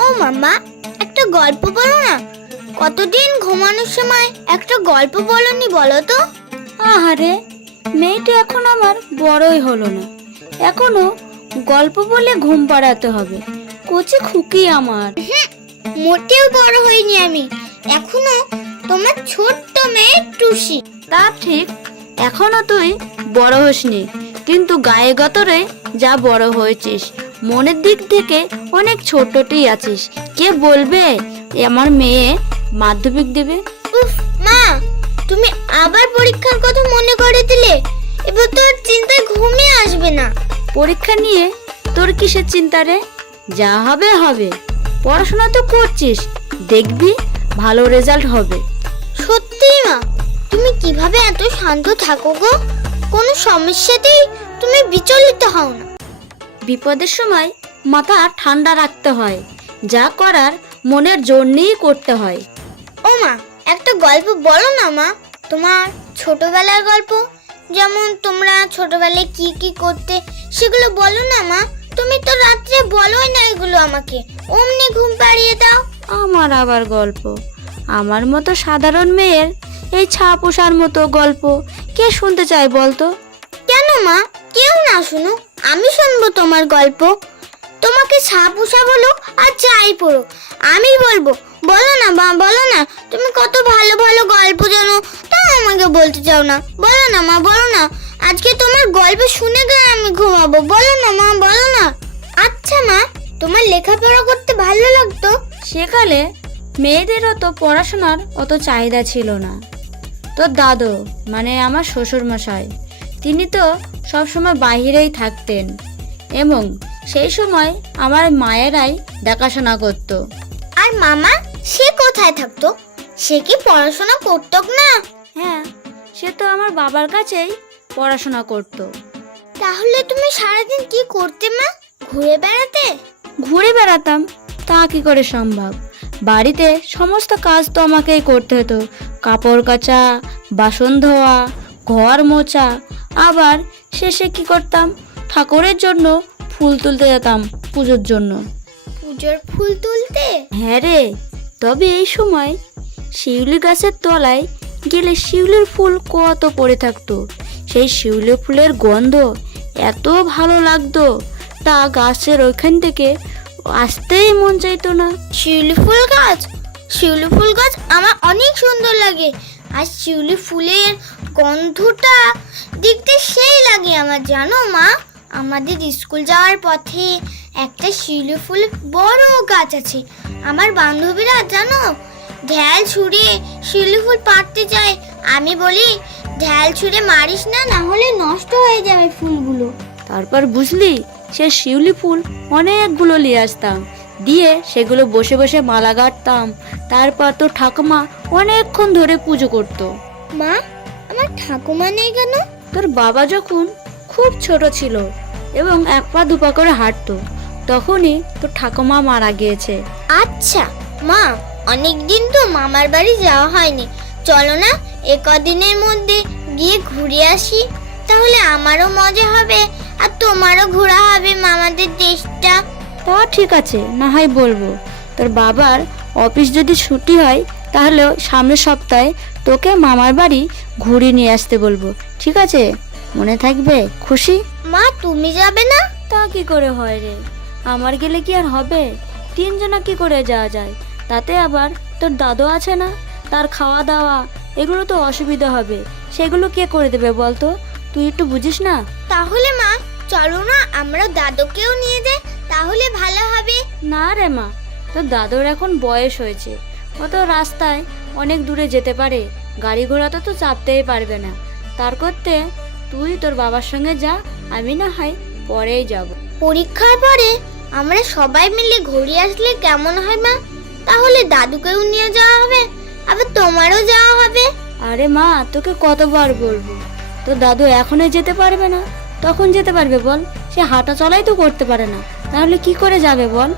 ও মামা একটা গল্প বলো না। কতদিন ঘুমানোর সময় একটা গল্প বলনি বলো তো? আহারে মেয়েটা এখন আমার বড়ই হলো না। এখনও গল্প বলে ঘুম পাড়াতে হবে। কচি খুকি আমার। মোটেও বড় হইনি আমি। এখনও তোমার ছোট্ট মেয়ে টুসি। তা ঠিক এখনও তুই বড় হসনি। কিন্তু গায়ে গতরে যা বড় হয়েছিস মনের দিক থেকে অনেক ছোটটি আছিস। কে বলবে? এ আমার মেয়ে মাধ্যমিক দেবে। উফ মা তুমি আবার পরীক্ষার কথা মনে করে দিলে। এবার তো আর চিন্তায় ঘুমিয়ে আসবে না। পরীক্ষা নিয়ে তোর কিসের চিন্তা রে? যা হবে হবে। পড়াশোনা তো করছিস। দেখবি ভালো রেজাল্ট হবে। সত্যি মা তুমি কীভাবে এত শান্ত থাকো গো? কোনো সমস্যাতেই তুমি বিচলিত হও না। বিপদের সময় মাথা ঠান্ডা রাখতে হয় যা করার মনের জোর নিয়েই করতে হয়। ও মা একটা গল্প বলো না মা। তোমার ছোটবেলার গল্প যেমন তোমরা ছোটবেলায় কি কি করতে সেগুলো বলো না মা। তুমি তো রাত্রে বলোই না এগুলো আমাকে। অমনি ঘুম পাড়িয়ে দাও। আমার আবার গল্প। আমার মতো সাধারণ মেয়ের এই ছা পোষার মতো গল্প কে শুনতে চায় বলতো? কেন মা? কেউ না শুনুক। আমি শুনব তোমার গল্প। তোমাকে ছাপুষা বলো আর চাই পড়ো আমি বলব, বলো না মা, বলো না, তুমি কত ভালো ভালো গল্প জানো তা আমাকে বলতে চাও না। বলো না মা, বলো না, আজকে তোমার গল্প শুনে গেলে আমি ঘুমাবো। বলো না মা, বলো না। আচ্ছা মা, তোমার লেখাপড়া করতে ভালো লাগতো? সেকালে মেয়েদেরও তো পড়াশোনার অত চাহিদা ছিল না। তোর দাদু মানে আমার শ্বশুর মশাই তিনি তো সবসময় বাইরেই থাকতেন এবং সেই সময় আমার মায়েরাই দেখাশোনা করতো। আর মামা সে কোথায় থাকতো? সে কি পড়াশোনা করতো না? হ্যাঁ সে তো আমার বাবার কাছেই পড়াশোনা করতো। তাহলে তুমি সারাদিন কি করতে মা? ঘুরে বেড়াতে? ঘুরে বেড়াতাম তা কি করে সম্ভব? বাড়িতে সমস্ত কাজ তো আমাকেই করতে হতো। কাপড় কাচা বাসন ধোয়া ঘর মোছা আবার শেষে কি করতাম? ঠাকুরের জন্য ফুল তুলতে যেতাম পুজোর জন্য। পুজোর ফুল তুলতে? হ্যাঁ রে তবে এই সময় শিউলি গাছের তলায় গেলে শিউলির ফুল কত পড়ে থাকতো। সেই শিউলি ফুলের গন্ধ এত ভালো লাগতো তা গাছের ওইখান থেকে আসতেই মন চাইতো না। শিউলি ফুল গাছ? শিউলি ফুল গাছ আমার অনেক সুন্দর লাগে। আর শিউলি ফুলের গন্ধটা দেখতে সেই লাগে আমার জানো মা? আমাদের স্কুল যাওয়ার পথে একটা শিউলি ফুল বড় গাছ আছে। আমার বান্ধবীরা জানো ঢ্যাল ছুঁড়ে শিউলি ফুল পাড়তে যায়। আমি বলি ঢ্যাল ছুঁড়ে মারিস না না হলে নষ্ট হয়ে যাবে ফুলগুলো। তারপর বুঝলি সে শিউলি ফুল অনেকগুলো নিয়ে আসতাম। দিয়ে সেগুলো বসে বসে মালা গাঁটতাম। তারপর তো ঠাকুমা অনেকক্ষণ ধরে পুজো করতো। মা আমার ঠাকুমা নেই কেন? তোর বাবা যখন খুব ছোট ছিল এবং এক পা দুপা করে হাঁটতো তখনই তোর ঠাকুমা মারা গিয়েছে। আচ্ছা মা অনেক দিন তো মামার বাড়ি যাওয়া হয়নি। চলো না এ কদিনের মধ্যে গিয়ে ঘুরে আসি। তাহলে আমারও মজা হবে আর তোমারও ঘোরা হবে মামাদের দেশটা। তা ঠিক আছে না হয় বলব। তোর বাবার অফিস যদি ছুটি হয় তাহলে সামনের সপ্তাহে তোকে মামার বাড়ি ঘুরিয়ে নিয়ে আসতে বলব ঠিক আছে? মনে থাকবে? খুশি? মা তুমি যাবে না? তা কি করে হয় রে? আমার গেলে কি আর হবে? তিনজনা কি করে যাওয়া যায়? তাতে আবার তোর দাদু আছে না? তার খাওয়া দাওয়া এগুলো তো অসুবিধা হবে। সেগুলো কে করে দেবে বলতো? তুই একটু বুঝিস না? তাহলে মা চলো না আমরা দাদুকেও নিয়ে যাই তাহলে ভালো হবে। না রে মা তোর দাদুর এখন বয়স হয়েছে। ও তো রাস্তায় অনেক দূরে যেতে পারে। গাড়ি ঘোড়াতে তো চাপতেই পারবে না। তার করতে তুই তোর বাবার সঙ্গে যা আমি না হয় পরেই যাব। পরীক্ষার পরে আমরা সবাই মিলে ঘুরে আসলে কেমন হয় মা? তাহলে দাদুকেও নিয়ে যাওয়া হবে আবার তোমারও যাওয়া হবে। আরে মা তোকে কতবার বলব? তোর দাদু এখনই যেতে পারবে না। তখন যেতে পারবে বল? সে হাঁটা চলাই তো করতে পারে না। তাহলে কি করে যাবে বল?